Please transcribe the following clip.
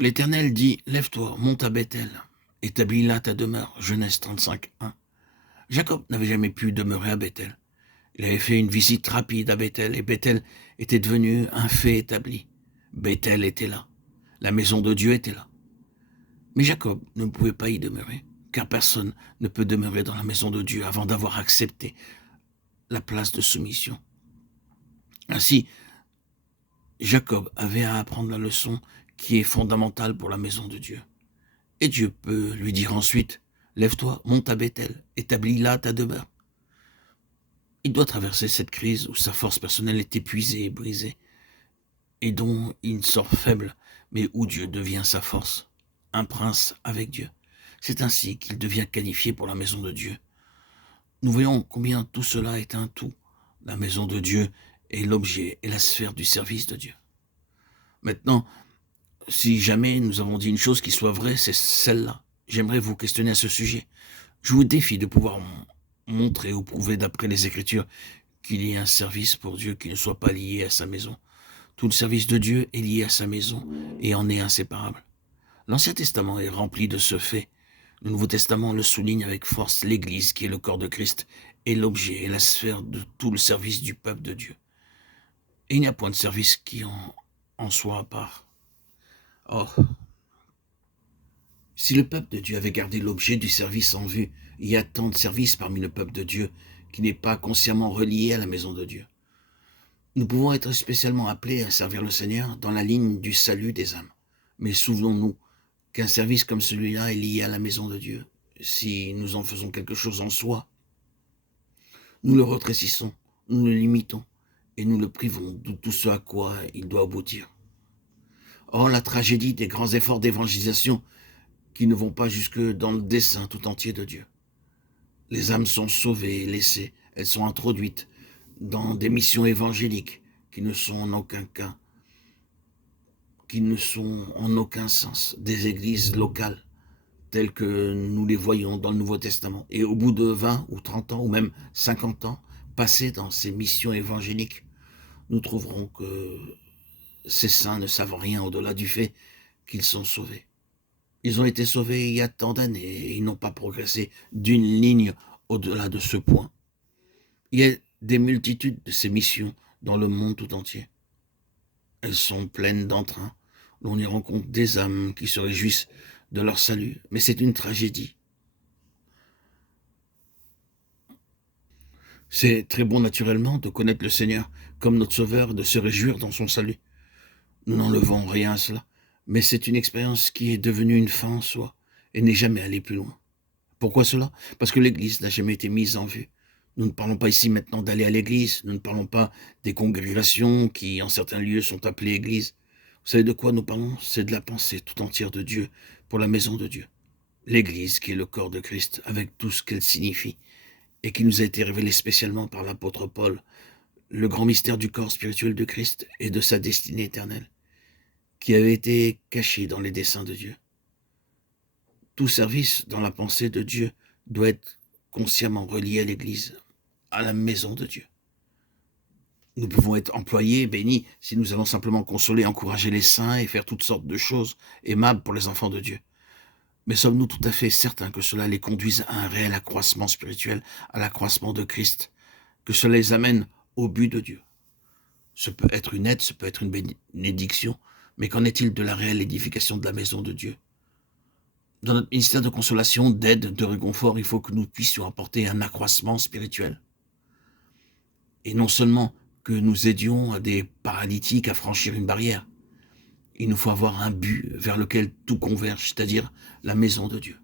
L'Éternel dit, lève-toi, monte à Bethel, établis là ta demeure. Genèse 35, 1. Jacob n'avait jamais pu demeurer à Bethel. Il avait fait une visite rapide à Bethel et Bethel était devenu un fait établi. Bethel était là. La maison de Dieu était là. Mais Jacob ne pouvait pas y demeurer, car personne ne peut demeurer dans la maison de Dieu avant d'avoir accepté la place de soumission. Ainsi, Jacob avait à apprendre la leçon qui est fondamentale pour la maison de Dieu. Et Dieu peut lui dire ensuite, lève-toi, monte à Bethel, établis là ta demeure. Il doit traverser cette crise où sa force personnelle est épuisée et brisée, et dont il sort faible, mais où Dieu devient sa force, un prince avec Dieu. C'est ainsi qu'il devient qualifié pour la maison de Dieu. Nous voyons combien tout cela est un tout. La maison de Dieu est l'objet et la sphère du service de Dieu. Maintenant, si jamais nous avons dit une chose qui soit vraie, c'est celle-là. J'aimerais vous questionner à ce sujet. Je vous défie de pouvoir montrer ou prouver d'après les Écritures qu'il y ait un service pour Dieu qui ne soit pas lié à sa maison. Tout le service de Dieu est lié à sa maison et en est inséparable. L'Ancien Testament est rempli de ce fait. Le Nouveau Testament le souligne avec force. L'Église, qui est le corps de Christ, est l'objet et la sphère de tout le service du peuple de Dieu. Et il n'y a point de service qui en soit à part. Or, si le peuple de Dieu avait gardé l'objet du service en vue, il y a tant de services parmi le peuple de Dieu qui n'est pas consciemment relié à la maison de Dieu. Nous pouvons être spécialement appelés à servir le Seigneur dans la ligne du salut des âmes. Mais souvenons-nous qu'un service comme celui-là est lié à la maison de Dieu. Si nous en faisons quelque chose en soi, nous le retrécissons, nous le limitons et nous le privons de tout ce à quoi il doit aboutir. Or, la tragédie des grands efforts d'évangélisation qui ne vont pas jusque dans le dessein tout entier de Dieu. Les âmes sont sauvées et laissées, elles sont introduites dans des missions évangéliques qui ne sont en aucun cas, qui ne sont en aucun sens des églises locales telles que nous les voyons dans le Nouveau Testament. Et au bout de 20 ou 30 ans, ou même 50 ans, passés dans ces missions évangéliques, nous trouverons que ces saints ne savent rien au-delà du fait qu'ils sont sauvés. Ils ont été sauvés il y a tant d'années et ils n'ont pas progressé d'une ligne au-delà de ce point. Il y a des multitudes de ces missions dans le monde tout entier. Elles sont pleines d'entrain. On y rencontre des âmes qui se réjouissent de leur salut, mais c'est une tragédie. C'est très bon naturellement de connaître le Seigneur comme notre Sauveur, de se réjouir dans son salut. Nous n'enlevons rien à cela, mais c'est une expérience qui est devenue une fin en soi et n'est jamais allée plus loin. Pourquoi cela? Parce que l'Église n'a jamais été mise en vue. Nous ne parlons pas ici maintenant d'aller à l'Église, nous ne parlons pas des congrégations qui, en certains lieux, sont appelées Églises. Vous savez de quoi nous parlons? C'est de la pensée tout entière de Dieu pour la maison de Dieu. L'Église qui est le corps de Christ avec tout ce qu'elle signifie et qui nous a été révélée spécialement par l'apôtre Paul, le grand mystère du corps spirituel de Christ et de sa destinée éternelle, qui avait été caché dans les desseins de Dieu. Tout service dans la pensée de Dieu doit être consciemment relié à l'Église, à la maison de Dieu. Nous pouvons être employés, bénis, si nous allons simplement consoler, encourager les saints et faire toutes sortes de choses aimables pour les enfants de Dieu. Mais sommes-nous tout à fait certains que cela les conduise à un réel accroissement spirituel, à l'accroissement de Christ, que cela les amène au but de Dieu? Ce peut être une aide, ce peut être une bénédiction, mais qu'en est-il de la réelle édification de la maison de Dieu? Dans notre ministère de consolation, d'aide, de réconfort, il faut que nous puissions apporter un accroissement spirituel. Et non seulement que nous aidions à des paralytiques à franchir une barrière, il nous faut avoir un but vers lequel tout converge, c'est-à-dire la maison de Dieu.